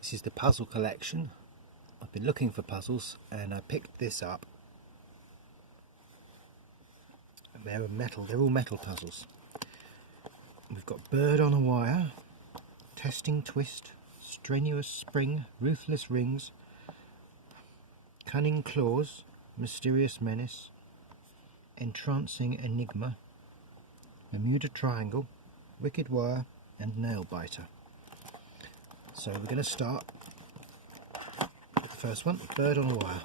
This is the puzzle collection. I've been looking for puzzles and I picked this up. And they're metal, they're all metal puzzles. We've got Bird on a Wire, Testing Twist, Strenuous Spring, Ruthless Rings, Cunning Claws, Mysterious Menace, Entrancing Enigma, Bermuda Triangle, Wicked Wire and Nail Biter. So we're going to start with the first one, Bird on a Wire.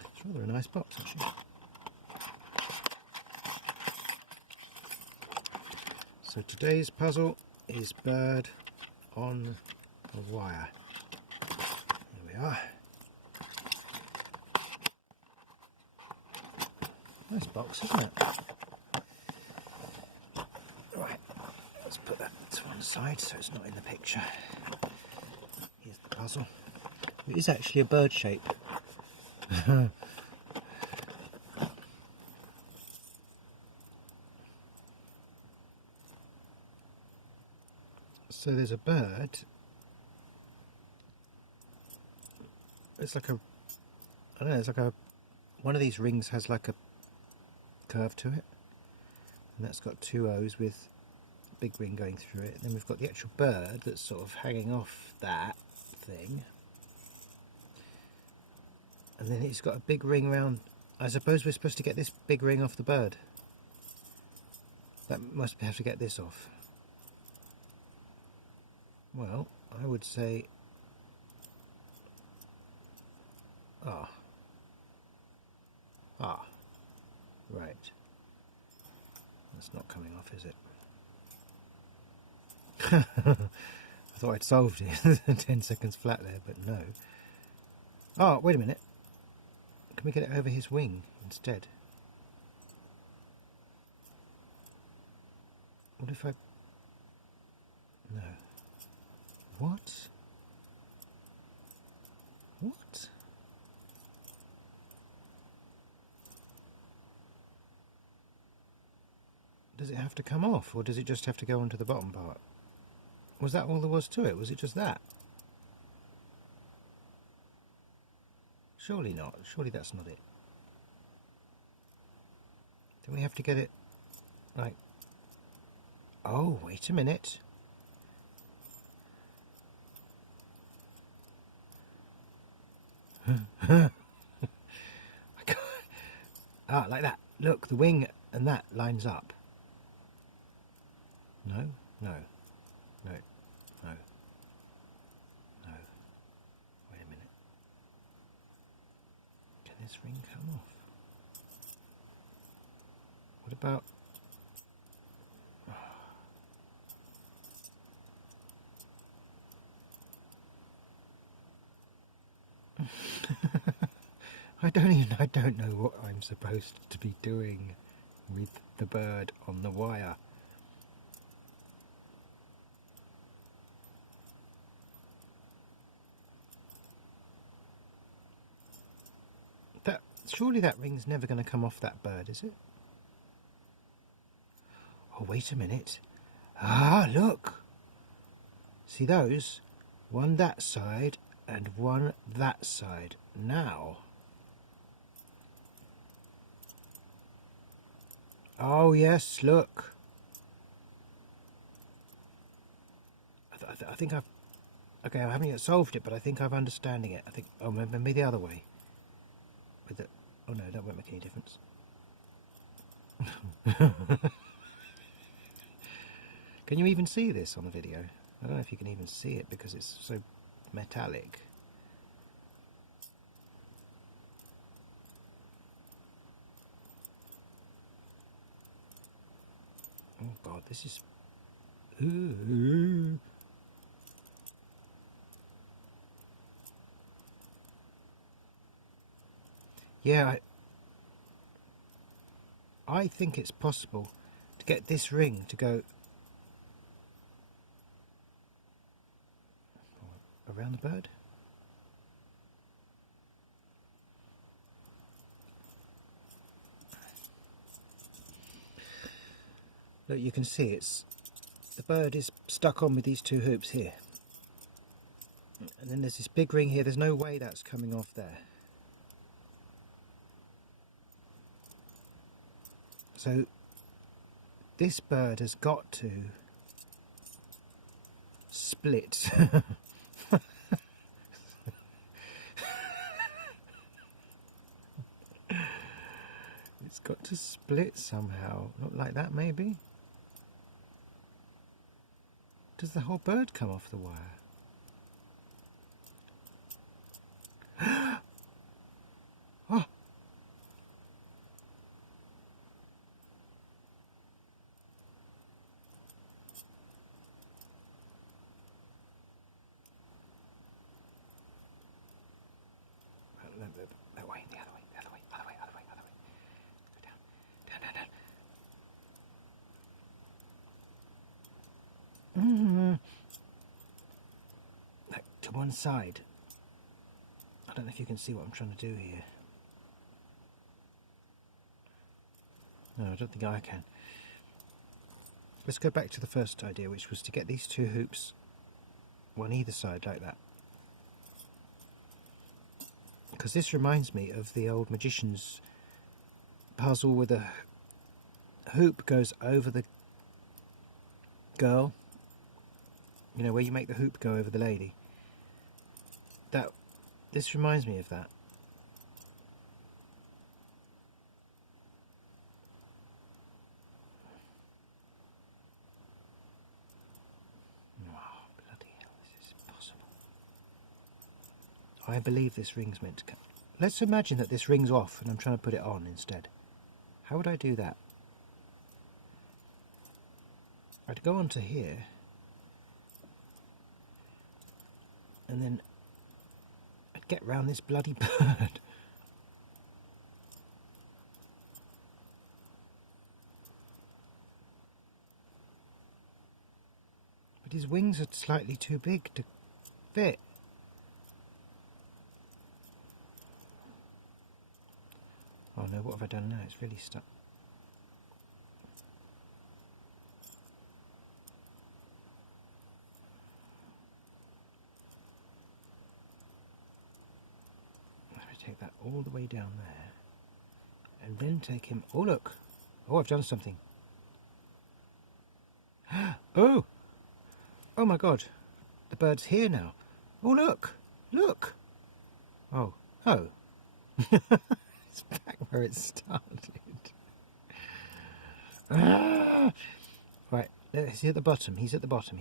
It's rather a nice box actually. So today's puzzle is Bird on a Wire. Here we are. Nice box, isn't it? Right, let's put that to one side so it's not in the picture. Here's the puzzle. It is actually a bird shape. So there's a bird. It's like a, I don't know, it's like a, one of these rings has like a curve to it. And that's got two O's with a big ring going through it. And then we've got the actual bird that's sort of hanging off that thing. And then it's got a big ring round. I suppose we're supposed to get this big ring off the bird. That must have to get this off. Well, I would say, right. That's not coming off, is it? I thought I'd solved it 10 seconds flat there, but no. Oh, wait a minute. Can we get it over his wing instead? What if I... No. What? What? Does it have to come off, or does it just have to go onto the bottom part? Was that all there was to it? Was it just that? Surely not. Surely that's not it. Then we have to get it like... Oh, wait a minute. Ah, like that. Look, the wing and that lines up. No, no, no, no, no. Wait a minute. Can this ring come off? What about... I don't know what I'm supposed to be doing with the bird on the wire. Surely that ring's never going to come off that bird, is it? Oh, wait a minute. Ah, look! See those? One that side and one that side. Now. Oh, yes, look. I think I've... Okay, I haven't yet solved it, but I think I'm understanding it. I think... Oh, maybe the other way. With the... Oh, no, that won't make any difference. Can you even see this on the video? I don't know if you can even see it because it's so metallic. Oh God, this is... Ooh. Yeah, I think it's possible to get this ring to go around the bird. Look, you can see it's the bird is stuck on with these two hoops here. And then there's this big ring here. There's no way that's coming off there. So this bird has got to split. It's got to split somehow. Not like that, maybe? Does the whole bird come off the wire? Oh! That way, the other way, the other way, other way, other way, other way. Go down, down, down, down. Like to one side. I don't know if you can see what I'm trying to do here. No, I don't think I can. Let's go back to the first idea, which was to get these two hoops, one either side like that. Because this reminds me of the old magician's puzzle where the hoop goes over the girl. You know, where you make the hoop go over the lady. This reminds me of that. Oh, bloody hell, this is impossible. I believe this ring's meant to come. Let's imagine that this ring's off and I'm trying to put it on instead. How would I do that? I'd go onto here and then I'd get round this bloody bird. But his wings are slightly too big to fit. Oh no, what have I done now? It's really stuck. Take that all the way down there and then take him. Oh look, oh, I've done something. Oh my god, the bird's here now. Oh look, oh it's back where it started. Right, he's at the bottom, he's at the bottom.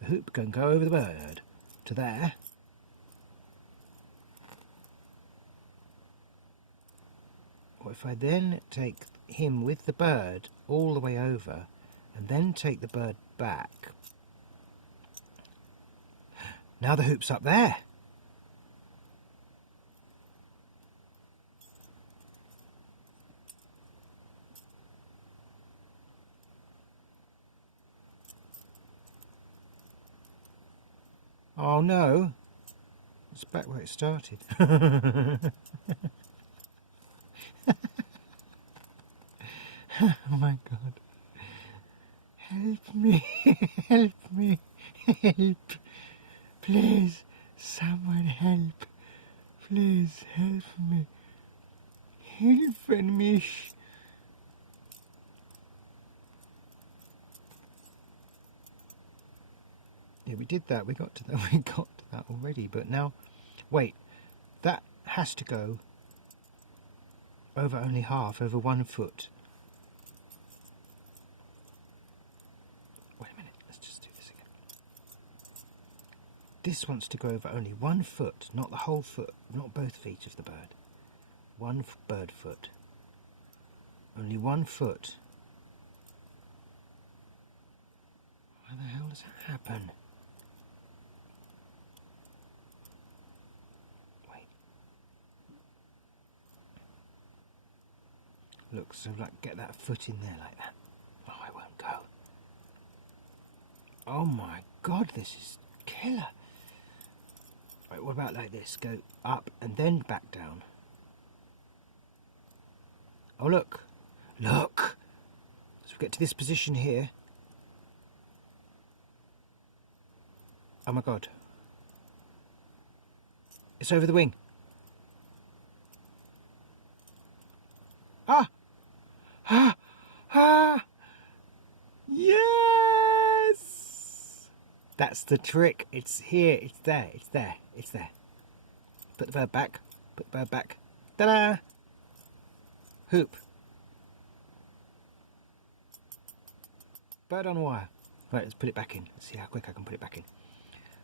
The hoop can go over the bird to there. What if I then take him with the bird all the way over and then take the bird back? Now the hoop's up there. Oh no, it's back where it started. Oh my god. Help me, help me, help. Please, someone help. Please help me. Help me. Yeah, we did that. We got to that already. But now, wait. That has to go over only half, over 1 foot. Wait a minute. Let's just do this again. This wants to go over only 1 foot, not the whole foot, not both feet of the bird. 1 bird foot. Only 1 foot. Why the hell does that happen? Wait. Look, so like get that foot in there like that. Oh, I won't go. Oh my god, this is killer. Right, what about like this? Go up and then back down. Oh look. Look! So we get to this position here. Oh my god. It's over the wing. Ah! Ah! Ah! Yes! That's the trick. It's here. It's there. It's there. It's there. Put the bird back. Put the bird back. Ta-da! Hoop. Bird on wire. Right, let's put it back in. Let's see how quick I can put it back in.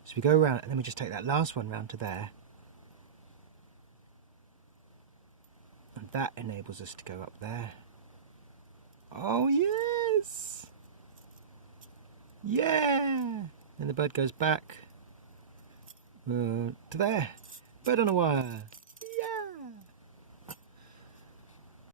So we go around and then we just take that last one round to there. And that enables us to go up there. Oh yes! Yeah! Then the bird goes back to there. Bird on a wire.